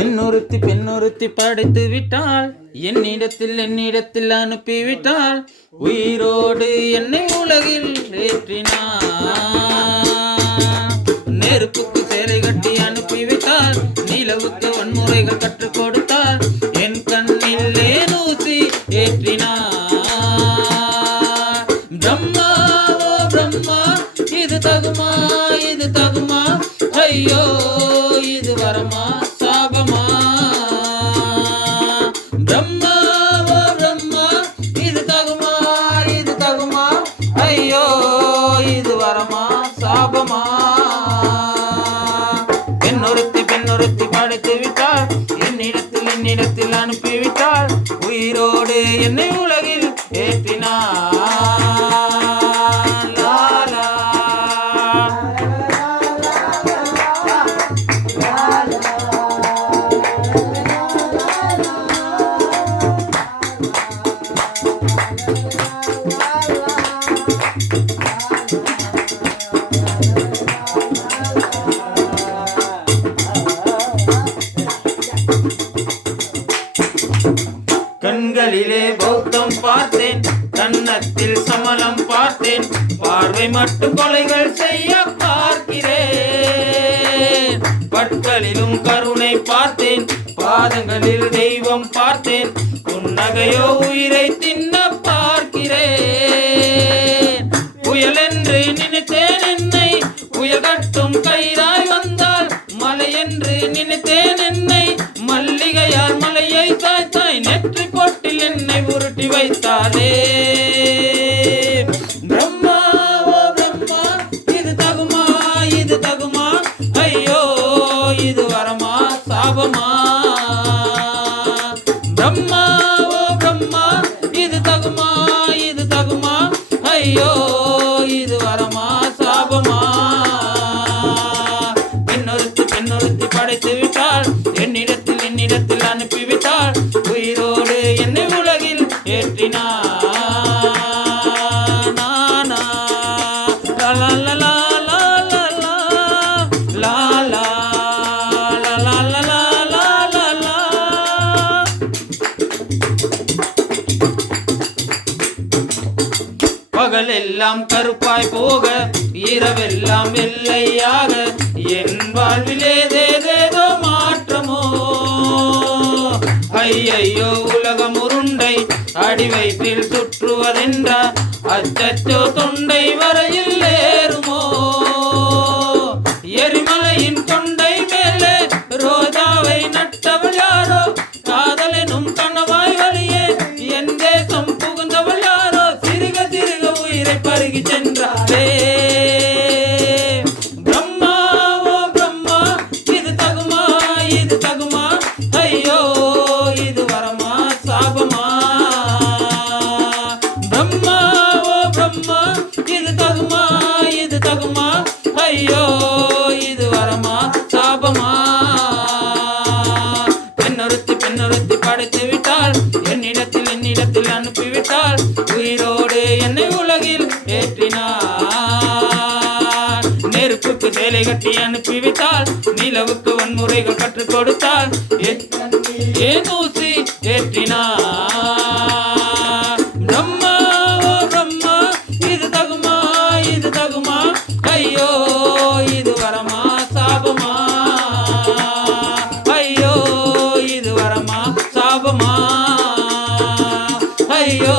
பெண்ணொருத்தி படைத்து விட்டாள், என்னிடத்தில் அனுப்பிவிட்டாள், உயிரோடு என்னை உலகில் ஏற்றினாள். நெருப்புக்கு சேலை கட்டி அனுப்பிவிட்டாள், நிலவுக்கு வன்முறைகள் கற்றுக் கொடுத்தாள், என் கண்ணிலே நூசி ஏற்றினாள். பிரம்மா ஓ பிரம்மா, இது தகுமா இது தகுமா, ஐயோ இது வரமா சாபமா. பிரம்மா ஓ பிரம்மா, இது தகுமா இது தகுமா, ஐயோ இது வரமா சாபமா. பெண்ணொருத்தி படைத்து விட்டாள், என்னிடத்தில் அனுப்பிவிட்டாள், உயிரோடு என்னை உலகில் ஏற்றினாள். கண்களிலே பௌத்தம் பார்த்தேன், கன்னத்தில் சமலம் பார்த்தேன், பார்வை மட்டும் கொலைகள் செய்ய பார்க்கிறேன். பற்களிலும் கருணை பார்த்தேன், பாதங்களில் தெய்வம் பார்த்தேன், புன்னகையோ உயிரை தின்ன பார்க்கிறேன். புயல் என்று நினைத்தேன் என்னை, புயல் கட்டும் கயிறாய் வந்தால், மலை என்று நினைத்தேன் என்னை, மல்லிகையால் மலையை சாய்த்தாய், நெற்றி பொட்டில் என்னை உருட்டி வைத்தாலே. பிரம்மா ஓ பிரம்மா, இது தகுமா இது தகுமா, ஐயோ இது வரமா சாபமா. பிரம்மா ஓ பிரம்மா, இது தகுமா இது தகுமா, ஐயோ இது வரமா சாபமா. பெண்ணொருத்தி படைத்து விட்டாள், என்னிடத்தில் அனுப்பிவிட்டாள், உயிரோடு என்னை உலகில் ஏற்றினாள். நானா லா லா லா லா லா லா லா லா லா லா லா லா. பகலெல்லாம் கருப்பாய் போக, இரவெல்லாம் வெள்ளையாக, என் வாழ்வில் ஏதேதோ மாற்றமோ. ஐயையோ உலகம் உருண்டை, அடி வயிற்றில் சுற்றுவதென்ற, அச்சச்சோ தொண்டை வரையில் ஏறுமோ. எரிமலையின் கொண்டை மேலே ரோஜாவை நட்டவள் யாரோ, காதலெனும் கனவாய் வழியே என் தேசம் புகுந்தவள் யாரோ, சிறுக சிறுக உயிரை பருகி சென்றாளே. பிரம்மா ஓ பிரம்மா, இது தகுமா இது தகுமா, ஐயோ இது வரமா சாபமா. பிரம்மா ஓ பிரம்மா, இது தகுமா இது தகுமா, ஐயோ இது வரமா சாபமா. பெண்ணொருத்தி படைத்து விட்டாள், என்னிடத்தில் அனுப்பிவிட்டாள், உயிரோடு என்னை உலகில் ஏற்றினாள். நெருப்புக்கு சேலை கட்டி அனுப்பிவிட்டாள், நிலவுக்கு வன்முறைகள் கற்றுக் கொடுத்தாள், ஏன் ஊசி ஏற்றினாள். பிரம்மா ஓ பிரம்மா, இது தகுமா இது தகுமா, ஐயோ இது வரமா சாபமா. ஐயோ இது வரமா சாபமா, ஐயோ